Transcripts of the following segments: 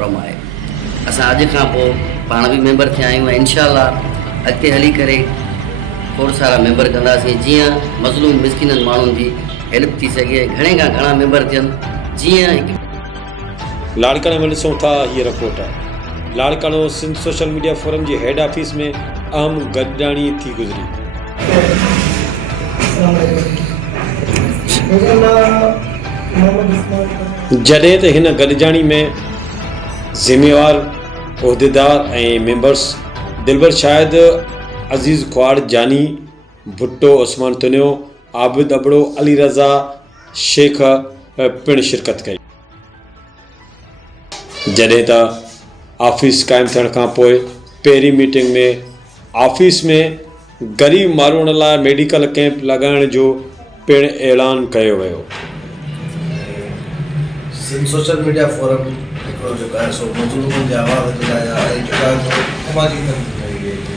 फोरम है। असां अॼु खां पोइ पाण भी मेंबर थिया आहियूं ऐं इंशाअल्लाह अॻिते हली करे खोड़ सारा मेंबर कंदासीं जीअं मज़लूम मिसकिननि माण्हुनि जी हेल्प थी सघे। घणे खां घणा मेंबर थियनि जीअं लाड़काणे में ॾिसूं था हीअ रिपोर्ट आहे। Larkana Sindh social media forum जी हेड ऑफिस में अहम गॾिजाणी थी गुज़री। जॾहिं त हिन गॾिजाणी में ज़िम्मेवार उहिदेदार ऐं मेंबर्स दिलबर शाहिद, अज़ीज़ ख्वाड़ जानी, भुट्टो उस्मान तुनियो, आबिद अबड़ो, अली रज़ा शेख पिण शिरकत कई। जॾहिं त ऑफिस क़ाइमु थियण खां पोइ पहिरीं मीटिंग में ऑफिस में ग़रीब माण्हुनि लाइ मेडिकल कैंप लॻाइण जो पिण ऐलान कयो वियो। सिंध सोशल मीडिया फोरम हिकिड़ो जेको आहे सो मज़लूमनि जे आवाज़ जे लाइ आहे ऐं जेका समाजी तंज़ीम कई वई आहे।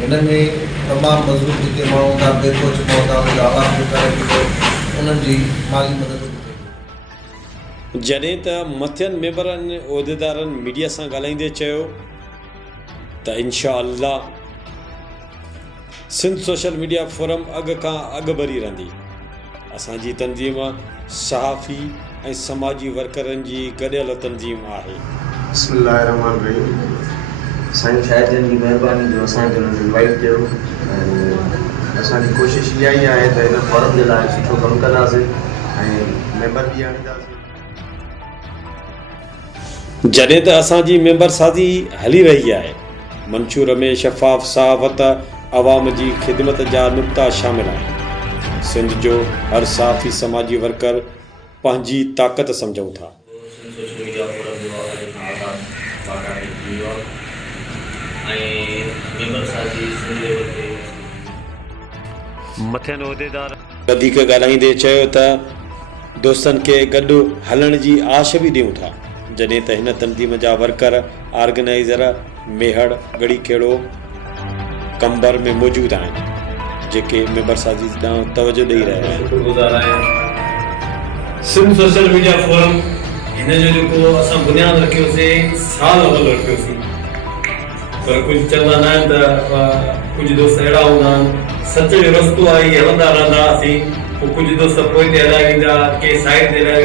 हिन में तमामु मज़लूम जेके माण्हू हूंदा बेकोच पहुता उनजो आवाज़ उठाए करे उन्हनि जी माली मदद कई। जॾहिं त मथियनि मेंबरनि उहिदेदारनि मीडिया सां ॻाल्हाईंदे चयो त इंशाअल्लाह सिंध सोशल मीडिया फोरम अॻु खां अॻु भरी रहंदी। असांजी तंज़ीम सहाफ़ी ऐं समाजी वर्करनि जी गॾियल तंज़ीम आहे। बिस्मिल्लाहिर्रहमानिर्रहीम। साईं शाहिद जन जी महिरबानी जो असांखे उन्हनि इनवाइट कयो ऐं असांजी कोशिशि इहा ई आहे त हिन फोरम जे लाइ सुठो कमु कंदासीं ऐं मेंबर बि आणींदासीं। जॾहिं त असांजी मेंबर साज़ी हली रही आहे, मंशूर में शफ़ाफ़ सहाफ़त अवाम जी ख़िदमत जा नुक़्ता शामिल आहिनि। सिंध जो हर साफ़ी समाजी वर्कर पंहिंजी ताक़त सम्झूं था। मथियनि उहिदेदार वधीक ॻाल्हाईंदे चयो त दोस्तनि खे गॾु हलण जी आश बि ॾियूं था। जॾहिं त हिन तंज़ीम जा वर्कर ऑर्गेनाइज़र मेहड़, गड़ी खेड़ो, कंबर में मौजूदु आहिनि जेके मेंबर साज़ी ॾांहुं तवजो ॾेई रहिया आहिनि। सिंध सोशल मीडिया फोरम हिन जो जेको असां बुनियादु रखियोसीं साल अवल रखियोसीं, पर कुझु चवंदा न आहिनि त कुझु दोस्त अहिड़ा हूंदा आहिनि सच जो रस्तो आहे हलंदा रहंदासीं, पोइ कुझु दोस्त पोइ ते हलाए वेंदा, के साइड ते हलाए